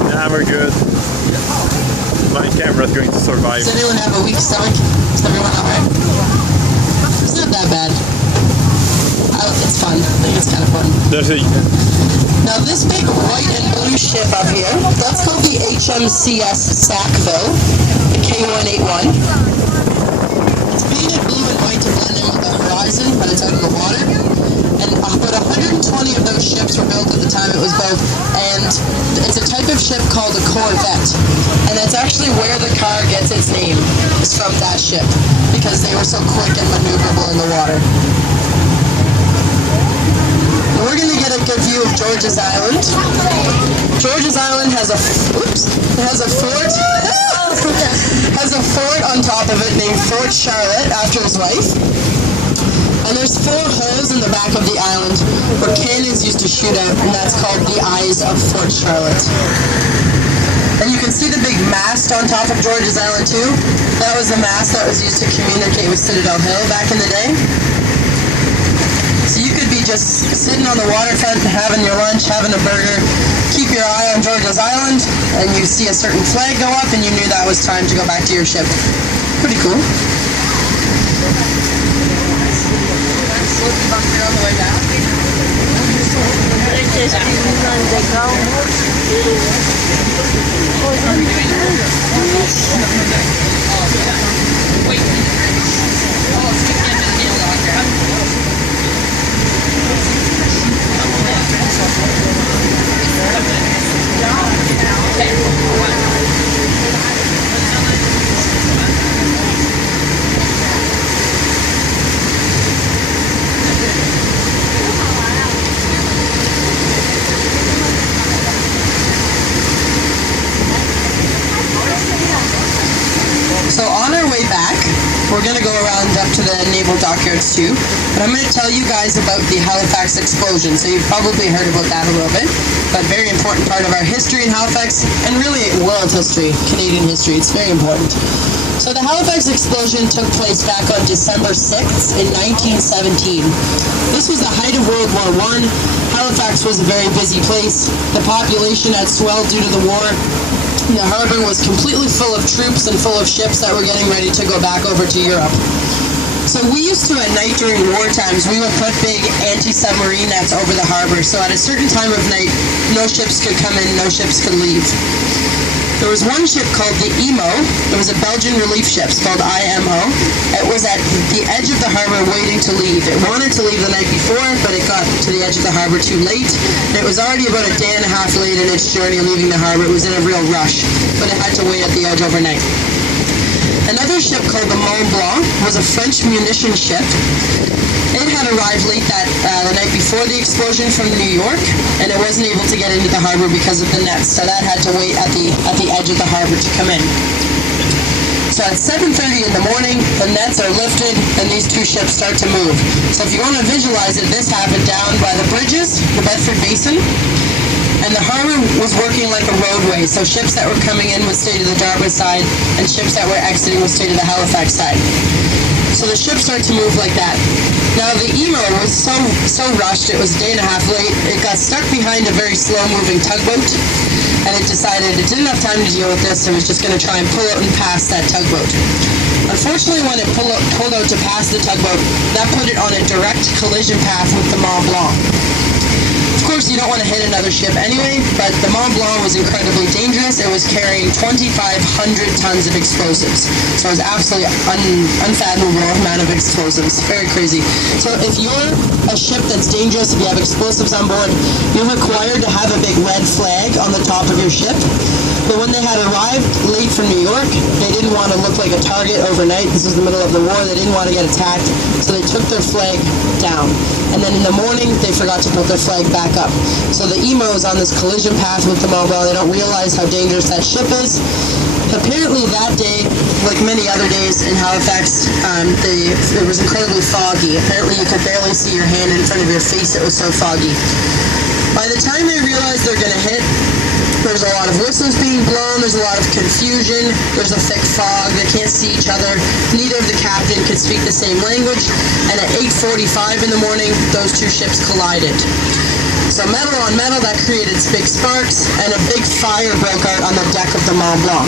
Yeah, we're good. My camera's going to survive. Does anyone have a weak stomach? Is everyone alright? It's not that bad. It's fun. I think it's kind of fun. There's a Now this big white and blue ship up here, that's called the HMCS Sackville, the K181. It's painted blue and white to blend in with the horizon, but it's out in the water. And about 120 of those ships were built at the time it was built, and it's a type of ship called a Corvette. And that's actually where the car gets its name, is from that ship, because they were so quick and maneuverable in the water. We're going to get a good view of George's Island. George's Island has a fort on top of it named Fort Charlotte after his wife. And there's 4 holes in the back of the island where cannons used to shoot out, and that's called the Eyes of Fort Charlotte. And you can see the big mast on top of George's Island too. That was the mast that was used to communicate with Citadel Hill back in the day. So you could be just sitting on the waterfront, having your lunch, having a burger, keep your eye on George's Island, and you see a certain flag go up, and you knew that was time to go back to your ship. Pretty cool. On the way down. So on our way back, we're going to go around up to the naval dockyards too, but I'm going to tell you guys about the Halifax explosion. So you've probably heard about that a little bit, but very important part of our history in Halifax, and really world history, Canadian history. It's very important. So the Halifax explosion took place back on December 6th in 1917. This was the height of World War I. Halifax was a very busy place. The population had swelled due to the war. The harbor was completely full of troops and full of ships that were getting ready to go back over to Europe. So we used to, at night during war times, we would put big anti-submarine nets over the harbor. So at a certain time of night, no ships could come in, no ships could leave. There was one ship called the Emo. It was a Belgian relief ship spelled IMO. It was at the edge of the harbor waiting to leave. It wanted to leave the night before, but it got to the edge of the harbor too late. It was already about a day and a half late in its journey leaving the harbor. It was in a real rush, but it had to wait at the edge overnight. Another ship called the Mont Blanc was a French munition ship. It had arrived late the night before the explosion from New York, and it wasn't able to get into the harbor because of the nets, so that had to wait at the edge of the harbor to come in. So at 7:30 in the morning, the nets are lifted, and these two ships start to move. So if you want to visualize it, this happened down by the bridges, the Bedford Basin, and the harbor was working like a roadway, so ships that were coming in would stay to the Dartmouth side, and ships that were exiting would stay to the Halifax side. So the ships start to move like that. Now the Emo was so rushed, it was a day and a half late, it got stuck behind a very slow-moving tugboat, and it decided it didn't have time to deal with this, and was just going to try and pull out and pass that tugboat. Unfortunately, when it pulled out to pass the tugboat, that put it on a direct collision path with the Mont Blanc. Of course, you don't want to hit another ship anyway, but the Mont Blanc was incredibly dangerous. It was carrying 2,500 tons of explosives. So it was absolutely unfathomable amount of explosives. Very crazy. So if you're a ship that's dangerous, if you have explosives on board, you're required to have a big red flag on the top of your ship. But when they had arrived late from New York, they didn't want to look like a target overnight. This was the middle of the war. They didn't want to get attacked. So they took their flag down. And then in the morning, they forgot to put their flag back up. So the Emo is on this collision path with the Mont Blanc. They don't realize how dangerous that ship is. Apparently that day, like many other days in Halifax, it was incredibly foggy. Apparently you could barely see your hand in front of your face. It was so foggy. By the time they realize they're going to hit, there's a lot of whistles being blown, there's a lot of confusion, there's a thick fog, they can't see each other, neither of the captain could speak the same language, and at 8:45 in the morning, those two ships collided. So metal on metal, that created big sparks, and a big fire broke out on the deck of the Mont Blanc.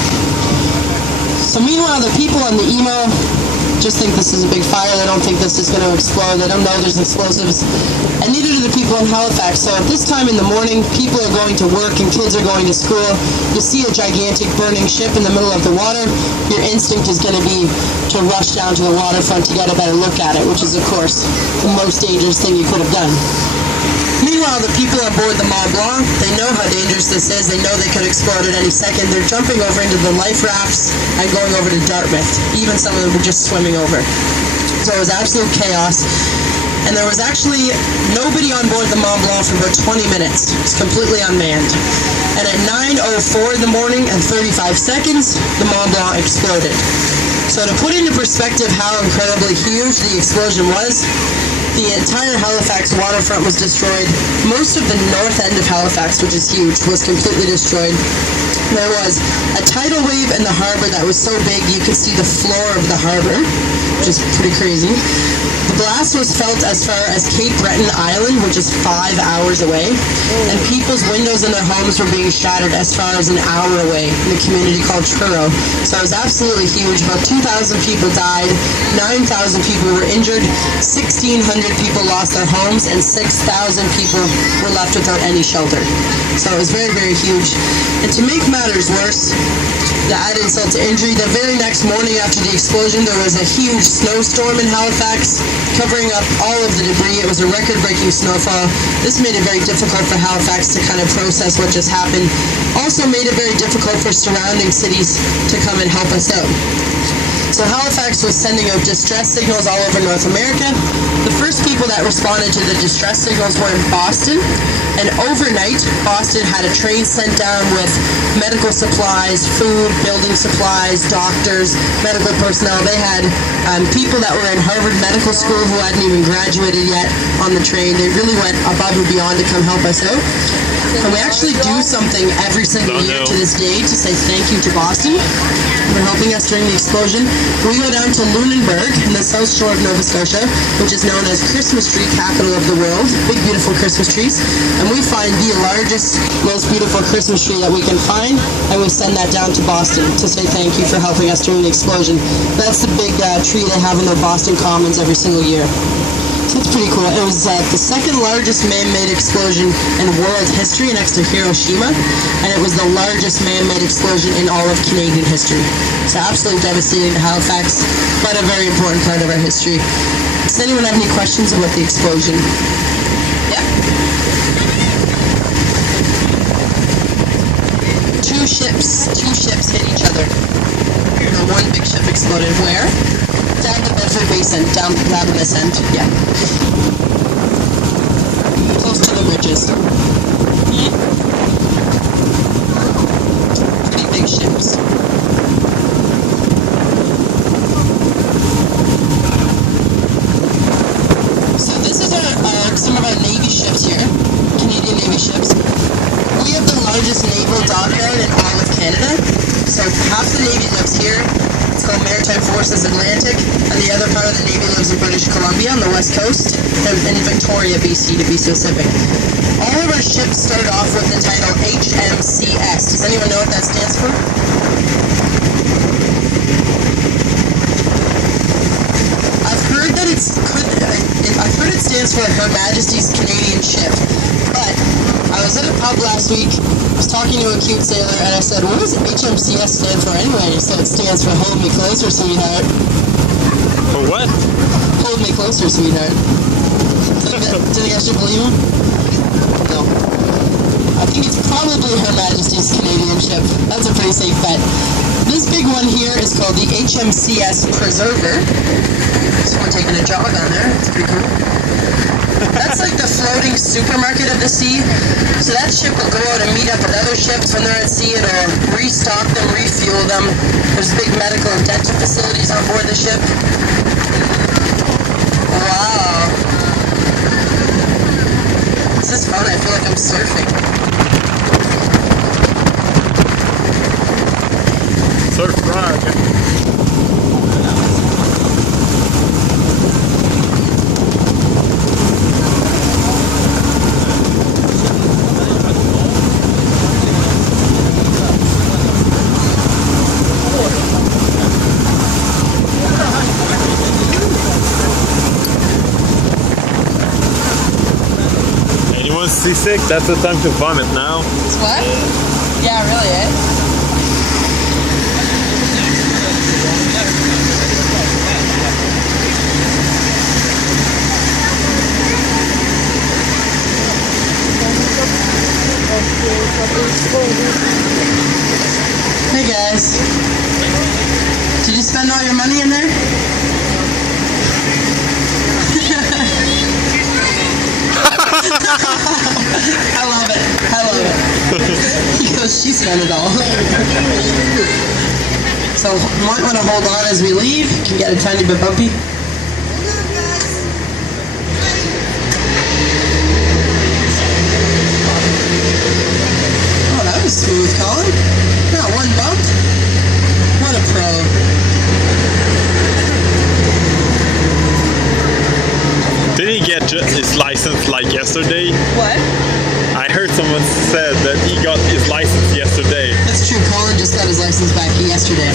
So meanwhile, the people on the Emo just think this is a big fire. They don't think this is going to explode. They don't know there's explosives. And neither do the people in Halifax. So at this time in the morning, people are going to work and kids are going to school. You see a gigantic burning ship in the middle of the water. Your instinct is going to be to rush down to the waterfront to get a better look at it, which is, of course, the most dangerous thing you could have done. Meanwhile, the people on board the Mont Blanc, they know how dangerous this is. They know they could explode at any second. They're jumping over into the life rafts and going over to Dartmouth. Even some of them were just swimming over. So it was absolute chaos. And there was actually nobody on board the Mont Blanc for about 20 minutes. It's completely unmanned. And at 9:04 in the morning and 35 seconds, the Mont Blanc exploded. So to put into perspective how incredibly huge the explosion was, the entire Halifax waterfront was destroyed. Most of the north end of Halifax, which is huge, was completely destroyed. There was a tidal wave in the harbor that was so big you could see the floor of the harbor, which is pretty crazy. The blast was felt as far as Cape Breton Island, which is 5 hours away, and people's windows in their homes were being shattered as far as an hour away in a community called Truro. So it was absolutely huge. About 2,000 people died, 9,000 people were injured, 1,600 people lost their homes, and 6,000 people were left without any shelter. So it was very, very huge. And to make matters worse, to add insult to injury, the very next morning after the explosion, there was a huge snowstorm in Halifax, covering up all of the debris. It was a record-breaking snowfall. This made it very difficult for Halifax to kind of process what just happened. Also made it very difficult for surrounding cities to come and help us out. So Halifax was sending out distress signals all over North America. The first people that responded to the distress signals were in Boston, and overnight, Boston had a train sent down with medical supplies, food, building supplies, doctors, medical personnel. They had people that were in Harvard Medical School who hadn't even graduated yet on the train. They really went above and beyond to come help us out. And we actually do something every single year to this day to say thank you to Boston for helping us during the explosion. We go down to Lunenburg in the south shore of Nova Scotia, which is known as Christmas tree capital of the world. Big, beautiful Christmas trees. And we find the largest, most beautiful Christmas tree that we can find, and we send that down to Boston to say thank you for helping us during the explosion. That's the big tree they have in their Boston Commons every single year. That's pretty cool. It was the second largest man-made explosion in world history next to Hiroshima, and it was the largest man-made explosion in all of Canadian history. So absolutely devastating to Halifax, but a very important part of our history. Does anyone have any questions about the explosion? Yeah? Two ships hit each other. The one big ship exploded where? Down the Bedford Basin, down this end, yeah. Close to the bridges. Pretty big ships. So this is some of our Navy ships here, Canadian Navy ships. We have the largest naval dockyard in all of Canada. So half the Navy lives here. It's called Maritime Forces Atlantic, and the other part of the Navy lives in British Columbia on the west coast, and in Victoria, BC, to be specific. All of our ships start off with the title HMCS. Does anyone know what that stands for? I've heard that it stands for Her Majesty's Canadian Ship, but I was at a pub last week, I was talking to a cute sailor, and I said, what does HMCS stand for anyway? He said it stands for Hold Me Closer, Sweetheart. For what? Hold Me Closer, Sweetheart. Do you think I should believe him? No. I think it's probably Her Majesty's Canadian Ship. That's a pretty safe bet. This big one here is called the HMCS Preserver. Someone taking a jog on there. It's pretty cool. That's like the floating supermarket of the sea. So that ship will go out and meet up with other ships when they're at sea. It'll restock them, refuel them. There's big medical and dental facilities on board the ship. Wow. This is fun. I feel like I'm surfing. Surf rock. Seasick, that's the time to vomit now. It's what? Yeah, really, eh? Hey guys. Did you spend all your money in there? I love it. He goes, she spent it all. So might want to hold on as we leave. Can get a tiny bit bumpy. Oh, that was smooth, Colin. Not one bump. What a pro. Did he get his license like yesterday? What? I heard someone said that he got his license yesterday. That's true. Colin just got his license back yesterday.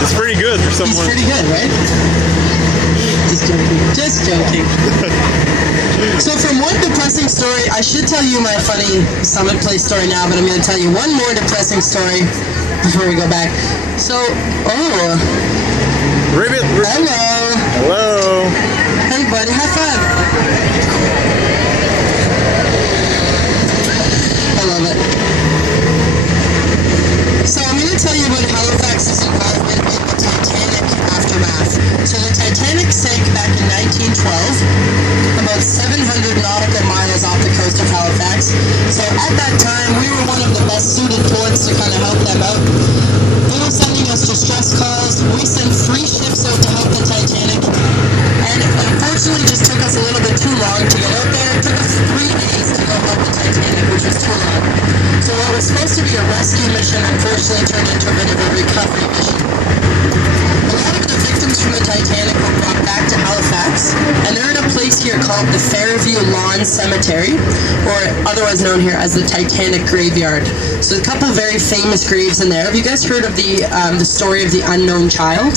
It's pretty good for someone. He's pretty good, right? Just joking. Just joking. So from one depressing story, I should tell you my funny Summit Place story now, but I'm going to tell you one more depressing story before we go back. So, Ribbit. Hello. Hello. Hey, buddy. High five. I love it. So I'm going to tell you about Halifax's involvement in the Titanic aftermath. So the Titanic sank back in 1912, about 700 nautical miles off the coast of Halifax. So at that time, we were one of the best suited ports to kind of help them out. They were sending us distress calls. We sent 3 ships out to help the Titanic. And unfortunately, it just took us a little bit too long to get out there. It took us 3 days to go help the Titanic, which was too long. So what was supposed to be a rescue mission unfortunately turned into a bit of a recovery mission. A lot of the victims from the Titanic were brought back to Halifax, and they're in a place here called the Fairview Lawns Cemetery, or otherwise known here as the Titanic Graveyard. So a couple very famous graves in there. Have you guys heard of the story of the unknown child?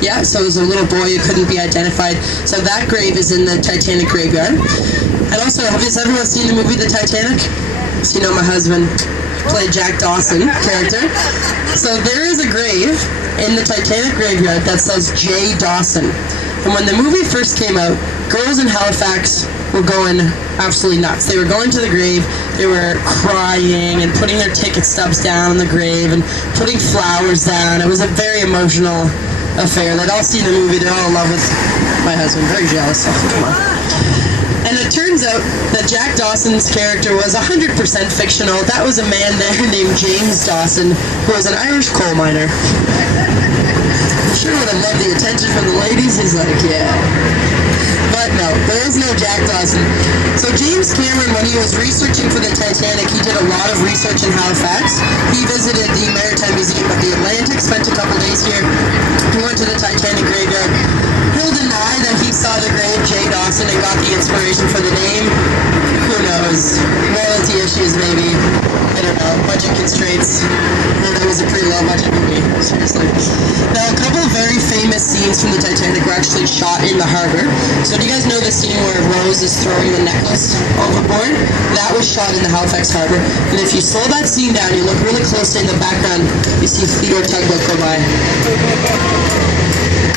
Yeah, so it was a little boy who couldn't be identified. So that grave is in the Titanic Graveyard. And also, have everyone seen the movie The Titanic? So you know my husband played Jack Dawson character. So there is a grave in the Titanic Graveyard that says J. Dawson. And when the movie first came out, girls in Halifax were going absolutely nuts. They were going to the grave, they were crying and putting their ticket stubs down on the grave and putting flowers down. It was a very emotional affair. They'd all seen the movie, they're all in love with my husband. Very jealous. Come on. And it turns out that Jack Dawson's character was 100% fictional. That was a man there named James Dawson, who was an Irish coal miner. Sure would have loved the attention from the ladies. He's like, yeah. But no, there is no Jack Dawson. So James Cameron, when he was researching for the Titanic, he did a lot of research in Halifax. He visited the Maritime Museum of the Atlantic, spent a couple days here. He went to the Titanic Graveyard. He'll deny that he saw the grave J. Dawson and got the inspiration for the name. Who knows? Royalty issues, maybe. I don't know. Budget constraints. It was a pretty low budget movie. Seriously. Now, a couple of very famous scenes from the Titanic were actually shot in the harbor. So do you guys know the scene where Rose is throwing the necklace overboard? That was shot in the Halifax Harbour. And if you slow that scene down, you look really closely in the background, you see Theodore Tugboat go by.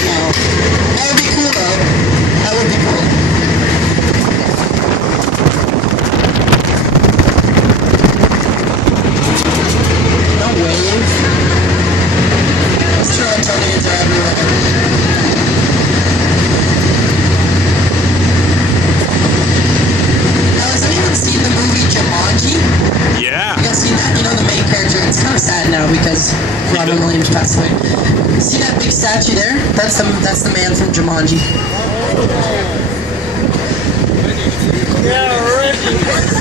Now, that would be cool though. That would be cool. No wave. Those Torontonians are everywhere. Now, has anyone seen the movie Jumanji? Yeah. You guys seen that? You know the main character? It's kind of sad now because Robin Williams passed away. See that big statue there? That's the man from Jumanji.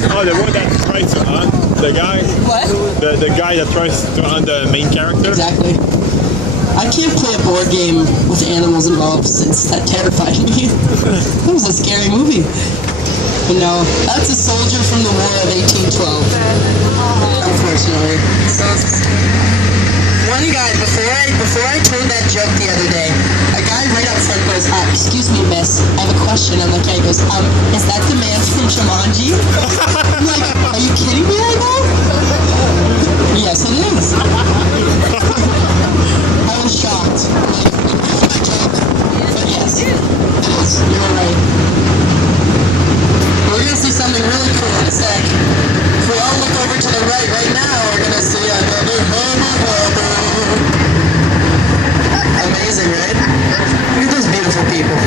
Oh, the one that tries to hunt the guy? What? The guy that tries to hunt the main character? Exactly. I can't play a board game with animals involved since that terrified me. That was a scary movie. But no, that's a soldier from the War of 1812. Unfortunately. So one guy, before I told that joke the other day, a guy right up front goes, excuse me, miss, I have a question. I'm like, yeah, he goes, is that the man from Jumanji? I'm like, are you kidding me right now? Yes, it is. I was shocked. But yes, it is. You're right. We're going to see something really cool in a sec. If we all look over to the right now, we're going to see another Harbour. Amazing, right? Look at those beautiful people.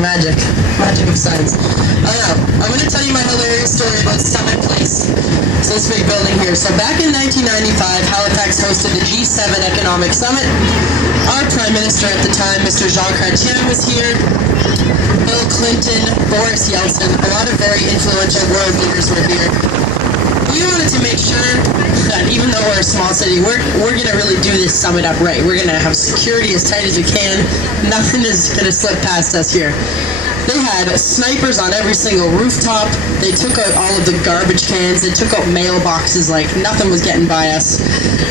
Magic. Magic of science. I don't know. I'm going to tell you my hilarious story about Summit Place. So this big building here. So back in 1995, Halifax hosted the G7 Economic Summit. Our Prime Minister at the time, Mr. Jean Chrétien, was here. Bill Clinton, Boris Yeltsin, a lot of very influential world leaders were here. We wanted to make sure that even though we're a small city, we're going to really do this summit up right. We're going to have security as tight as we can. Nothing is going to slip past us here. They had snipers on every single rooftop. They took out all of the garbage cans. They took out mailboxes, like nothing was getting by us.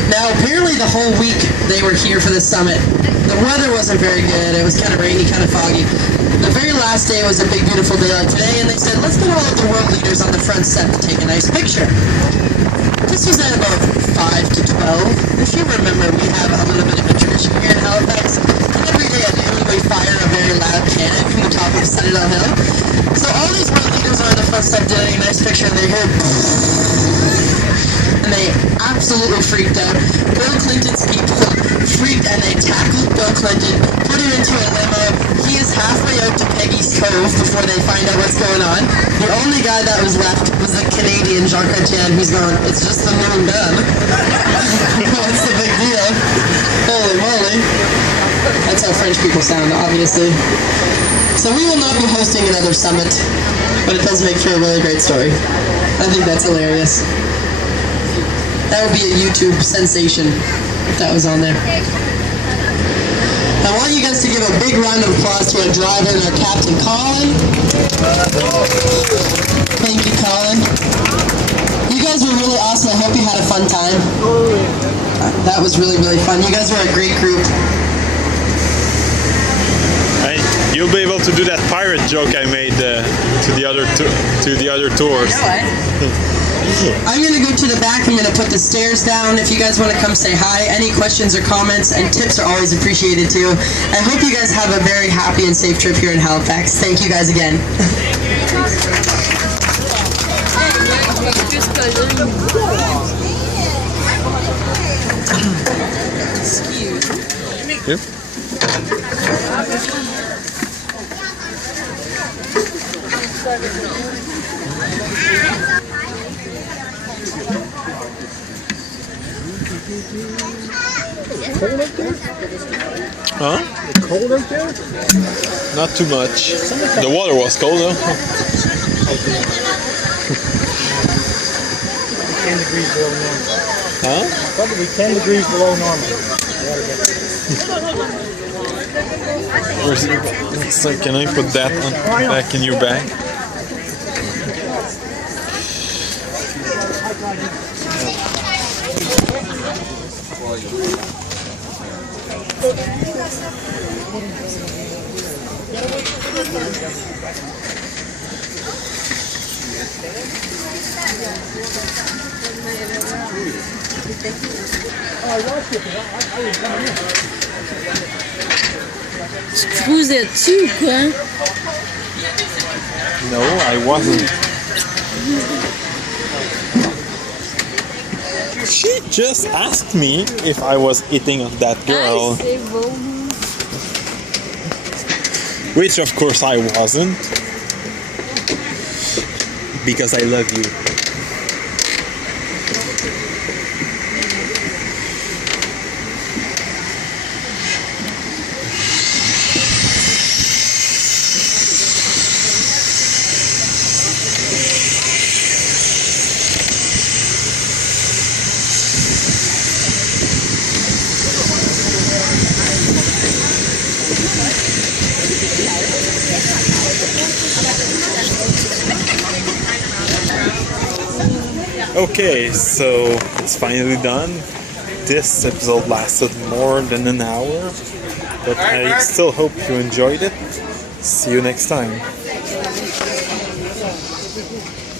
Now, apparently the whole week they were here for the summit, the weather wasn't very good. It was kind of rainy, kind of foggy. The very last day was a big, beautiful day like today, and they said, let's get all of the world leaders on the front step to take a nice picture. This was at about 5 to 12. If you remember, we have a little bit of a tradition here in Halifax. Every day at noon, we fire a very loud cannon from the top of Citadel Hill. So all these world leaders are on the front step doing a nice picture, and they hear and they absolutely freaked out. Bill Clinton's people freaked, and they tackled Bill Clinton, put him into a limo. He is halfway out to Peggy's Cove before they find out what's going on. The only guy that was left was the Canadian Jean Chrétien, who's going, it's just the moon gun. What's the big deal? Holy moly. That's how French people sound, obviously. So we will not be hosting another summit, but it does make for a really great story. I think that's hilarious. That would be a YouTube sensation if that was on there. I want you guys to give a big round of applause to our driver and our captain, Colin. Thank you, Colin. You guys were really awesome. I hope you had a fun time. That was really, really fun. You guys were a great group. Hey, you'll be able to do that pirate joke I made to the other tours. I'm going to go to the back. I'm going to put the stairs down. If you guys want to come say hi, any questions or comments, and tips are always appreciated too. I hope you guys have a very happy and safe trip here in Halifax. Thank you guys again. Yep. Huh? Cold out there? Not too much. The water was cold though. 10 degrees below normal. Huh? Probably 10 degrees below normal. Where's it? So can I put that back in your bag? Vous êtes-tu ou quoi? No, I wasn't. She just asked me if I was hitting on that girl. Ay, c'est beau. Which of course I wasn't. Because I love you. Okay, so it's finally done. This episode lasted more than an hour, but I still hope you enjoyed it. See you next time.